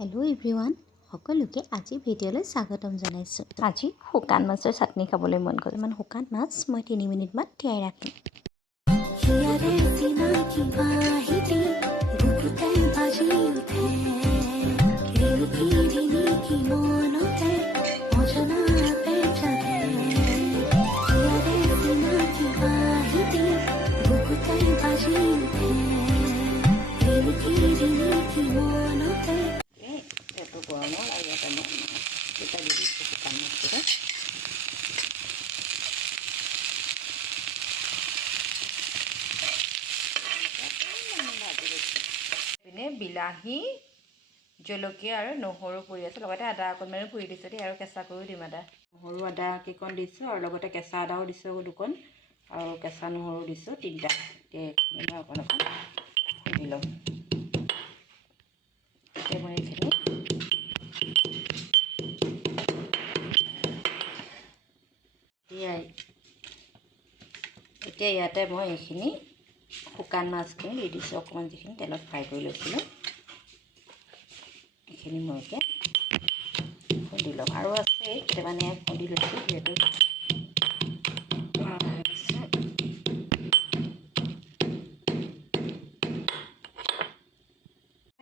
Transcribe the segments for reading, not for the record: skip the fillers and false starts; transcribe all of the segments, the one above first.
Hello' everyone, সকলোকে আজি ভিডিঅ'লৈ স্বাগতম জনাইছোঁ। আজি শুকান মাছৰ চাটনি খাবলৈ মন গ'ল। ইমান শুকান মাছ মই 3 মিনিটমান তিয়াই ৰাখিম। গৰমৰ আৰু ইয়াতে মই দুটা দি দিছোঁ শুকান মাছকেইটা। পিনে বিলাহী, জলকীয়া আৰু নহৰু পুৰি আছে, লগতে আদা অকণমানো পুৰি দিছোঁ দেই, আৰু কেঁচা কৰিও দিম আদা। নহৰু আদা কেইকণ দিছোঁ, আৰু লগতে কেঁচা আদাও দিছোঁ দুকণ, আৰু কেঁচা নহৰু দিছোঁ 3টা। এতিয়া অকণ অকণ দি ল'ম। মই এইখিনি এতিয়া ইয়াতে মই এইখিনি শুকান মাছখিনি দি দিছোঁ, অকণমান যিখিনি তেলত ফ্ৰাই কৰি লৈছিলোঁ এইখিনি মই এতিয়া খুন্দি ল'ম। আৰু আছে কেইটামানে খুন্দি লৈছোঁ, যিহেতু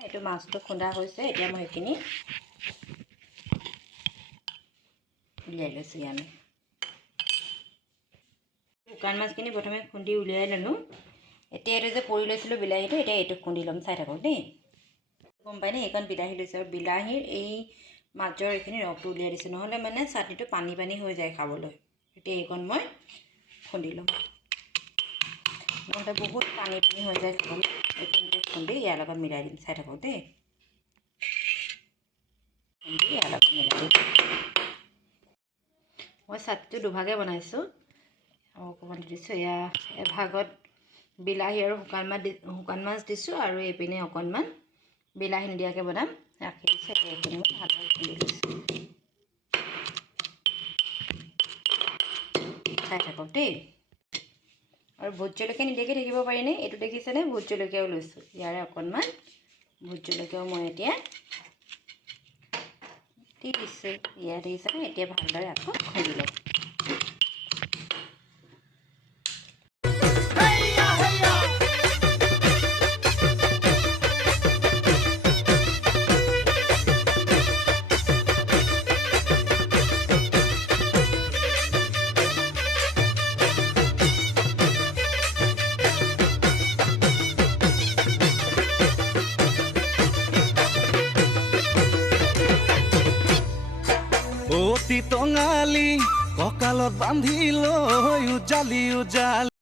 এইটো মাছটো খুন্দা হৈছে। এতিয়া মই এইখিনি উলিয়াই লৈছোঁ। আমি শুকান মাছখিনি প্ৰথমে খুন্দি উলিয়াই ল'লোঁ। এতিয়া এইটো যে পুৰি লৈছিলোঁ বিলাহীটো, এতিয়া এইটো খুন্দি ল'ম। চাই থাকক দেই, গম পায়নে? এইকণ বিলাহী লৈছোঁ, আৰু বিলাহীৰ এই মাজৰ এইখিনি ৰসটো উলিয়াই দিছোঁ, নহ'লে মানে চাটনিটো পানী পানী হৈ যায় খাবলৈ। এতিয়া এইকণ মই খুন্দি ল'ম, নহ'লে বহুত পানী পানী হৈ যায় খাবলৈ। এইকণতে খুন্দি ইয়াৰ লগত মিলাই দিম। চাই থাকক দেই, খুন্দি ইয়াৰ লগত মিলাই দিম। মই চাটনিটো দুভাগে বনাইছোঁ, আৰু অকণমান দিছোঁ। এয়া এভাগত বিলাহী আৰু শুকান মাছ দিছোঁ, আৰু এইপিনে অকণমান বিলাহী নিদিয়াকৈ বনাম ৰাখি দিছোঁ। এতিয়া এইখিনি মই ভালদৰে খুন্দি লৈছোঁ। চাই থাকক দেই। আৰু ভোট জলকীয়া নিদিয়াকৈ থাকিব পাৰিনে? এইটো দেখিছেনে? ভোট জলকীয়াও লৈছোঁ। ইয়াৰে অকণমান ভোট জলকীয়াও মই এতিয়া দি দিছোঁ। ইয়াত দেখিছেনে? এতিয়া ভালদৰে আকৌ খুন্দি ল'ম। অতি টঙালি কঁকালত বান্ধি লৈ উজালি উজালি।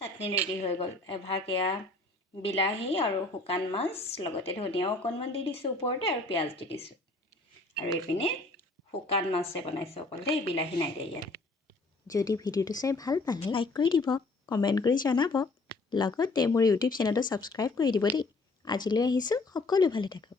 চাটনি ৰেডি হৈ গ'ল। এভাগ এয়া বিলাহী আৰু শুকান মাছ, লগতে ধনিয়াও অকণমান দি দিছোঁ ওপৰতে, আৰু পিঁয়াজ দি দিছোঁ। আৰু এইপিনে শুকান মাছে বনাইছোঁ অকল দেই, বিলাহী নাই দিয়া ইয়াত। যদি ভিডিঅ'টো চাই ভাল পালে লাইক কৰি দিব, কমেণ্ট কৰি জনাব, লগতে মোৰ ইউটিউব চেনেলটো ছাবস্ক্ৰাইব কৰি দিব দেই। আজিলৈ আহিছোঁ, সকলো ভালে থাকক।